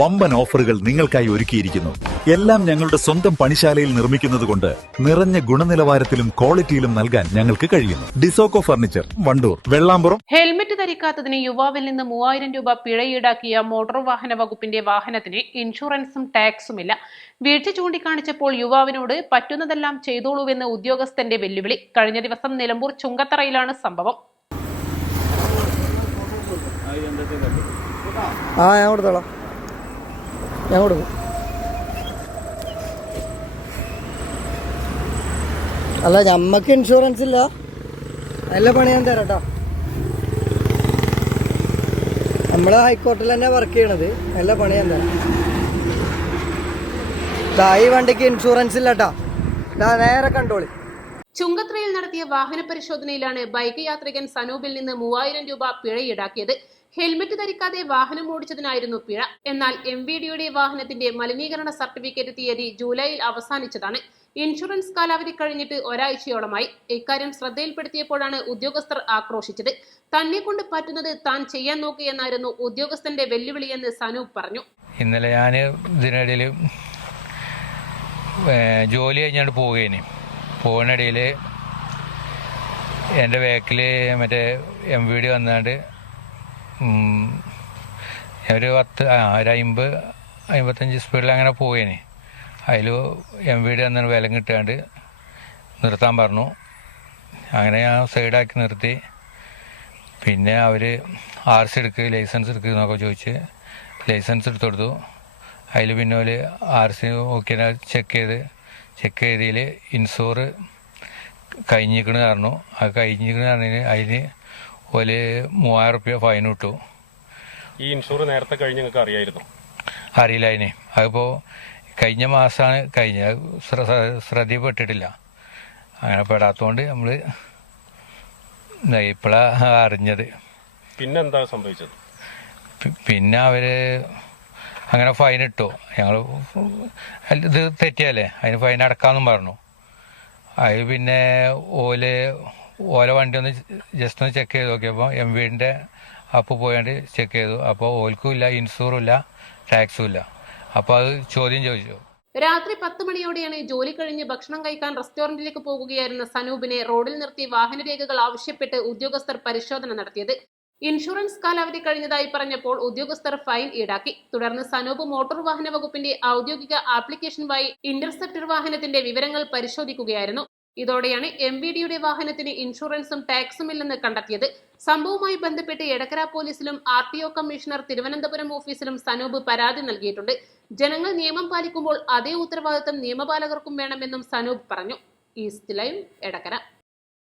വമ്പൻ ഓഫറുകൾ നിങ്ങൾക്കായി ഒരുക്കിയിരിക്കുന്നു. എല്ലാം ഞങ്ങളുടെ സ്വന്തം പണിശാലയിൽ നിർമ്മിക്കുന്നതുകൊണ്ട് നിറഞ്ഞ ഗുണനിലവാരത്തിലും ക്വാളിറ്റിയിലും നൽകാൻ ഞങ്ങൾക്ക് കഴിയുന്നു. ഡിസോക്കോ ഫർണിച്ചർ, വണ്ടൂർ, വെള്ളാമ്പുറം. ഹെൽമറ്റ് ധരിക്കാത്തതിന് യുവാവിൽ നിന്ന് 3000 രൂപ പിഴ ഈടാക്കിയ മോട്ടോർ വാഹന വകുപ്പിന്റെ വാഹനത്തിന് ഇൻഷുറൻസും ടാക്സുമില്ല. വീഴ്ച ചൂണ്ടിക്കാണിച്ചപ്പോൾ യുവാവിനോട് പറ്റുന്നതെല്ലാം ചെയ്തോളൂവെന്ന് ഉദ്യോഗസ്ഥന്റെ വെല്ലുവിളി. കഴിഞ്ഞ ദിവസം നിലമ്പൂർ ചുങ്കത്തറയിലാണ് സംഭവം. ഞാൻ കൊടുത്തോളാം, ഞാൻ കൊടുക്കും. അല്ല, ഞമ്മക്ക് ഇൻഷുറൻസ് ഇല്ല. നല്ല പണി ഞാൻ തരാം കേട്ടോ. നമ്മൾ ഹൈക്കോർട്ടിൽ തന്നെ വർക്ക് ചെയ്യണത്. നല്ല പണി ഞാൻ തരാം. ഈ വണ്ടിക്ക് ഇൻഷുറൻസ് ഇല്ല കേട്ടോ. നേരെ കണ്ടോളി. ചുങ്കത്രയിൽ നടത്തിയ വാഹന പരിശോധനയിലാണ് ബൈക്ക് യാത്രികൻ സനൂപിൽ നിന്ന് 3000 രൂപ പിഴ ഈടാക്കിയത്. ഹെൽമറ്റ് ധരിക്കാതെ വാഹനം ഓടിച്ചതിനായിരുന്നു പിഴ. എന്നാൽ MVDയുടെ വാഹനത്തിന്റെ മലിനീകരണ സർട്ടിഫിക്കറ്റ് തീയതി ജൂലൈയിൽ അവസാനിച്ചതാണ്. ഇൻഷുറൻസ് കാലാവധി കഴിഞ്ഞിട്ട് ഒരാഴ്ചയോളമായി. ഇക്കാര്യം ശ്രദ്ധയിൽപ്പെടുത്തിയപ്പോഴാണ് ഉദ്യോഗസ്ഥർ ആക്രോശിച്ചത്. തന്നെ കൊണ്ട് പറ്റുന്നത് താൻ ചെയ്യാൻ നോക്കിയെന്നായിരുന്നു ഉദ്യോഗസ്ഥന്റെ വെല്ലുവിളിയെന്ന് സനൂപ് പറഞ്ഞു. ഇന്നലെ ഞാൻ ഇതിനിടയിൽ ജോലി കഴിഞ്ഞാണ്ട് പോകുന്നിടയിൽ എൻ്റെ ബാക്കിൽ മറ്റേ MVD വന്നാണ്ട് ഒരു 50-55 സ്പീഡിൽ അങ്ങനെ പോയേനെ. അതിൽ MVD വന്നാണ് വിലം കിട്ടാണ്ട് നിർത്താൻ പറഞ്ഞു. അങ്ങനെ ഞാൻ സൈഡാക്കി നിർത്തി. പിന്നെ അവർ RC എടുക്കുക, ലൈസൻസ് എടുക്കുക എന്നൊക്കെ ചോദിച്ച് ലൈസൻസ് എടുത്തു കൊടുത്തു. അതിൽ പിന്നെ ഒരു RC നോക്കിയാൽ ചെക്ക് ചെയ്തതിൽ ഇൻഷൂർ കഴിഞ്ഞിരിക്കണ പറഞ്ഞു. അത് കഴിഞ്ഞിരിക്കണ പറഞ്ഞതിന് അതിന് ഒരു 3000 രൂപ ഫൈൻ കിട്ടു. ഈ ഇൻഷൂർ നേരത്തെ കഴിഞ്ഞ് നിങ്ങൾക്ക് അറിയായിരുന്നു? അറിയില്ല. അതിപ്പോൾ കഴിഞ്ഞ മാസമാണ് ശ്രദ്ധയിൽപ്പെട്ടിട്ടില്ല. അങ്ങനെ പെടാത്തതുകൊണ്ട് നമ്മൾ ഇപ്പോഴാണ് അറിഞ്ഞത്. പിന്നെന്താ സംഭവിച്ചത്? പിന്നെ അവര് അങ്ങനെ ഫൈൻ ഇട്ടു. ഞങ്ങൾ ഇത് തെറ്റിയല്ലേ, അതിന് ഫൈൻ അടക്കാമെന്നും പറഞ്ഞു. അത് പിന്നെ ഓല വണ്ടി ഒന്ന് ജസ്റ്റ് ഒന്ന് ചെക്ക് ചെയ്ത് നോക്കിയപ്പോൾ MVDൻ്റെ അപ്പ് പോയാണ്ട് ചെക്ക് ചെയ്തു. അപ്പോൾ ഓൽക്കും ഇല്ല, ഇൻഷൂറും ഇല്ല, ടാക്സും ഇല്ല. അപ്പോൾ അത് ചോദ്യം ചോദിച്ചു. രാത്രി 10 മണിയോടെയാണ് ജോലി കഴിഞ്ഞ് ഭക്ഷണം കഴിക്കാൻ റെസ്റ്റോറന്റിലേക്ക് പോകുകയായിരുന്ന സനൂപിനെ റോഡിൽ നിർത്തി വാഹനരേഖകൾ ആവശ്യപ്പെട്ട് ഉദ്യോഗസ്ഥർ പരിശോധന നടത്തിയത്. ഇൻഷുറൻസ് കാലാവധി കഴിഞ്ഞതായി പറഞ്ഞപ്പോൾ ഉദ്യോഗസ്ഥർ ഫൈൻ ഈടാക്കി. തുടർന്ന് സനൂപ് മോട്ടോർ വാഹന വകുപ്പിന്റെ ഔദ്യോഗിക ആപ്ലിക്കേഷൻ വഴി ഇന്റർസെപ്റ്റർ വാഹനത്തിന്റെ വിവരങ്ങൾ പരിശോധിക്കുകയായിരുന്നു. ഇതോടെയാണ് MVDയുടെ വാഹനത്തിന് ഇൻഷുറൻസും ടാക്സും ഇല്ലെന്ന് കണ്ടെത്തിയത്. സംഭവവുമായി ബന്ധപ്പെട്ട് എടക്കര പോലീസിലും RTO കമ്മീഷണർ തിരുവനന്തപുരം ഓഫീസിലും സനൂപ് പരാതി നൽകിയിട്ടുണ്ട്. ജനങ്ങൾ നിയമം പാലിക്കുമ്പോൾ അതേ ഉത്തരവാദിത്തം നിയമപാലകർക്കും വേണമെന്നും സനൂപ് പറഞ്ഞു. East live, Edakkara.